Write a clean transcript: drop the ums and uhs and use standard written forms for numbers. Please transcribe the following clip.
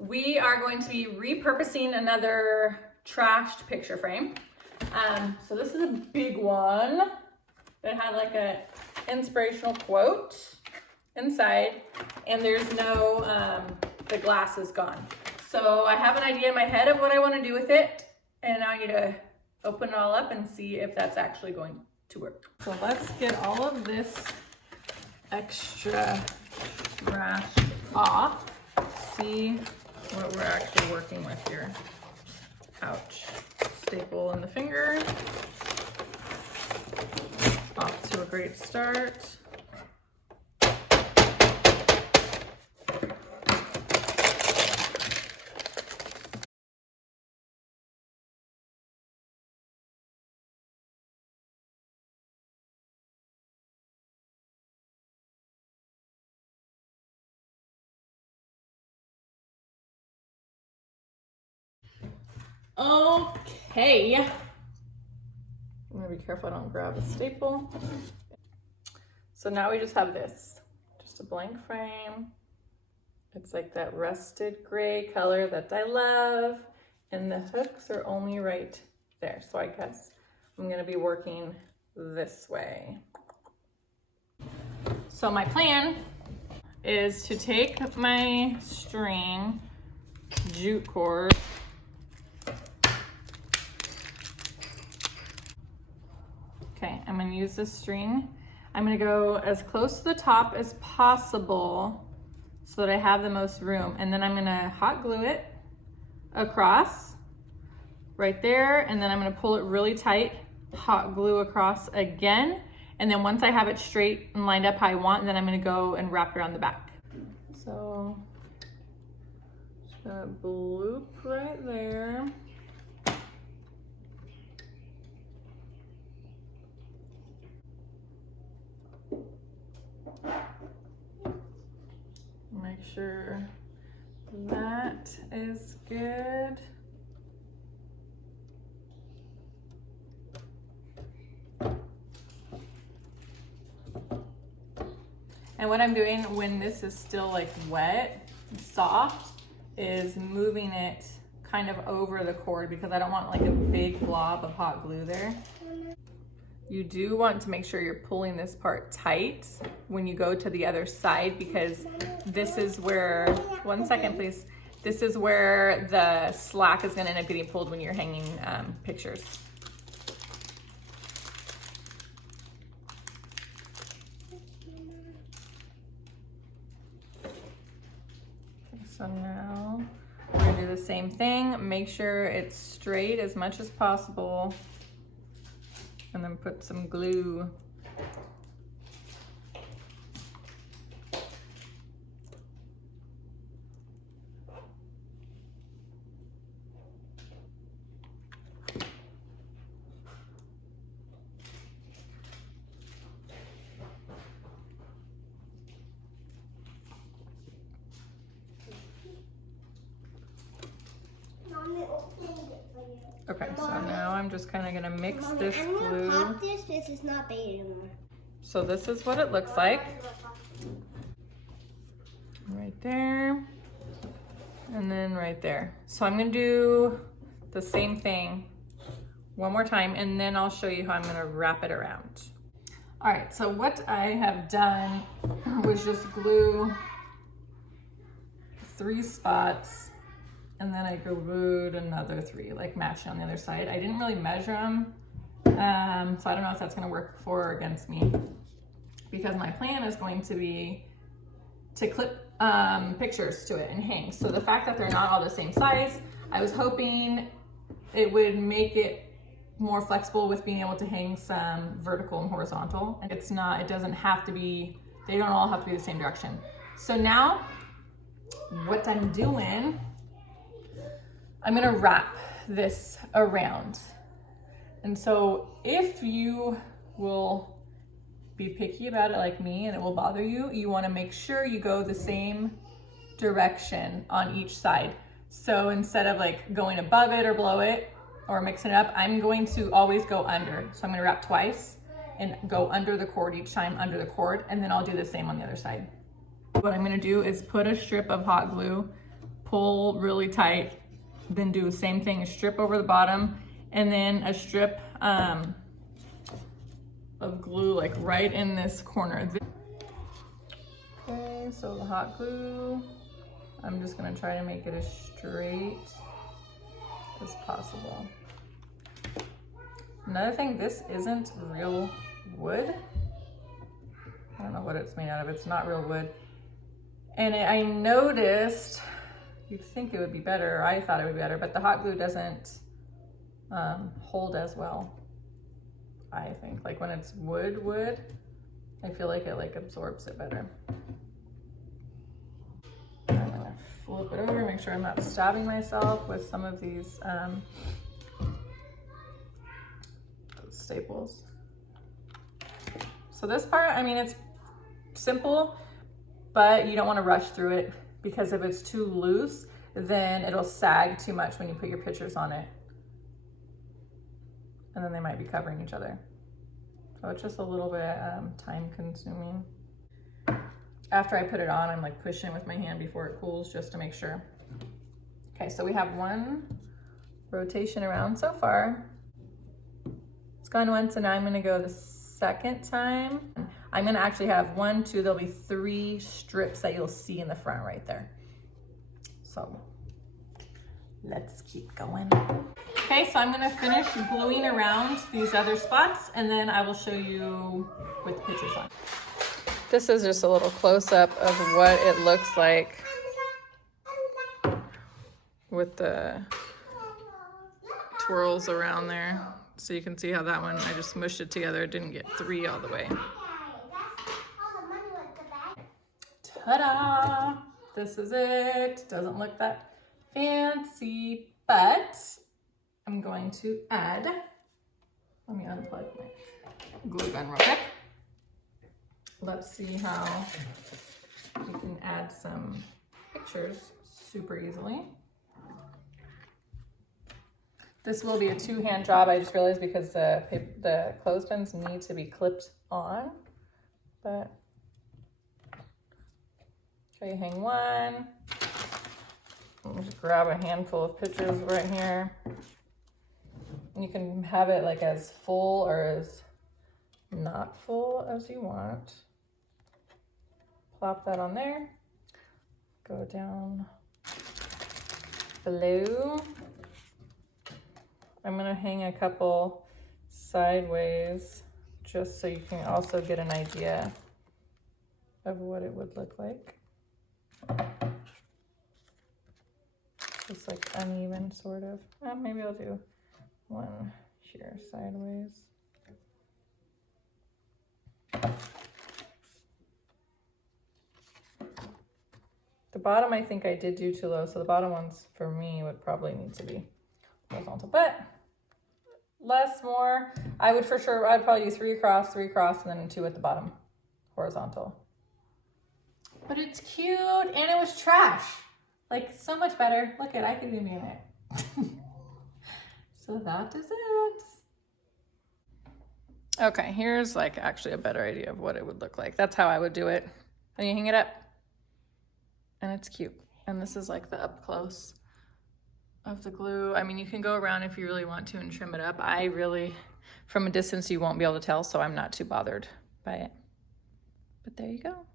We are going to be repurposing another trashed picture frame. So this is a big one that had like a inspirational quote inside, and there's no, the glass is gone. So I have an idea in my head of what I want to do with it, and now I need to open it all up and see if that's actually going to work. So let's get all of this extra trash off. See what we're actually working with here. Ouch. Staple in the finger. Off to a great start. Okay. I'm gonna be careful I don't grab a staple. So now we just have this, just a blank frame. It's like that rusted gray color that I love, and the hooks are only right there. So I guess I'm gonna be working this way. So my plan is to take my string, jute cord, okay, I'm gonna use this string. I'm gonna go as close to the top as possible so that I have the most room. And then I'm gonna hot glue it across right there. And then I'm gonna pull it really tight, hot glue across again. And then once I have it straight and lined up how I want, then I'm gonna go and wrap it around the back. So, just gonna bloop right there. Make sure that is good. And what I'm doing when this is still like wet, soft, is moving it kind of over the cord because I don't want like a big blob of hot glue there. You do want to make sure you're pulling this part tight when you go to the other side, because this is where, one second please, this is where the slack is gonna end up getting pulled when you're hanging pictures. So now we're gonna do the same thing. Make sure it's straight as much as possible, and then put some glue. Okay, so now I'm just kind of gonna mix this glue. Pop this. This is not big anymore. So this is what it looks like. Right there. And then right there. So I'm gonna do the same thing one more time, and then I'll show you how I'm gonna wrap it around. All right, so what I have done was just glue 3 spots, and then I glued another 3, like matching on the other side. I didn't really measure them, so I don't know if that's gonna work for or against me, because my plan is going to be to clip pictures to it and hang. So the fact that they're not all the same size, I was hoping it would make it more flexible with being able to hang some vertical and horizontal. And it's not, it doesn't have to be, they don't all have to be the same direction. So now what I'm doing, I'm gonna wrap this around. And so if you will be picky about it like me and it will bother you, you wanna make sure you go the same direction on each side. So instead of like going above it or below it or mixing it up, I'm going to always go under. So I'm gonna wrap twice and go under the cord each time, under the cord, and then I'll do the same on the other side. What I'm gonna do is put a strip of hot glue, pull really tight, then do the same thing, a strip over the bottom, and then a strip of glue like right in this corner. Okay, so the hot glue, I'm just gonna try to make it as straight as possible. Another thing, this isn't real wood. I don't know what it's made out of. It's not real wood. And I noticed, you'd think it would be better, or I thought it would be better, but the hot glue doesn't hold as well, I think. Like when it's wood, I feel like it like absorbs it better. I'm gonna flip it over, make sure I'm not stabbing myself with some of these staples. So this part, I mean, it's simple, but you don't want to rush through it, because if it's too loose, then it'll sag too much when you put your pictures on it. And then they might be covering each other. So it's just a little bit time consuming. After I put it on, I'm like pushing with my hand before it cools just to make sure. Okay, so we have one rotation around so far. It's gone once, and now I'm gonna go the second time. I'm gonna actually have 1, 2, there'll be 3 strips that you'll see in the front right there. So let's keep going. Okay, so I'm gonna finish gluing around these other spots, and then I will show you with the pictures on. This is just a little close-up of what it looks like with the twirls around there. So you can see how that one, I just smushed it together. It didn't get 3 all the way. Ta-da! This is it. Doesn't look that fancy, but I'm going to add, let me unplug my glue gun real quick. Let's see how you can add some pictures super easily. This will be a 2-hand job, I just realized, because the clothespins need to be clipped on. But okay, hang one. I'll just grab a handful of pictures right here. You can have it like as full or as not full as you want. Plop that on there. Go down below. I'm gonna hang a couple sideways just so you can also get an idea of what it would look like. It's like uneven, sort of. Maybe I'll do one here sideways. The bottom, I think I did do too low, so the bottom ones for me would probably need to be horizontal, but less, more. I'd probably do 3 across, and then 2 at the bottom, horizontal. But it's cute, and it was trash. Like, so much better. Look at, I could even be in it. So that is it. Okay, here's like actually a better idea of what it would look like. That's how I would do it. And you hang it up, and it's cute. And this is like the up close of the glue. I mean, you can go around if you really want to and trim it up. I really, from a distance, you won't be able to tell, so I'm not too bothered by it. But there you go.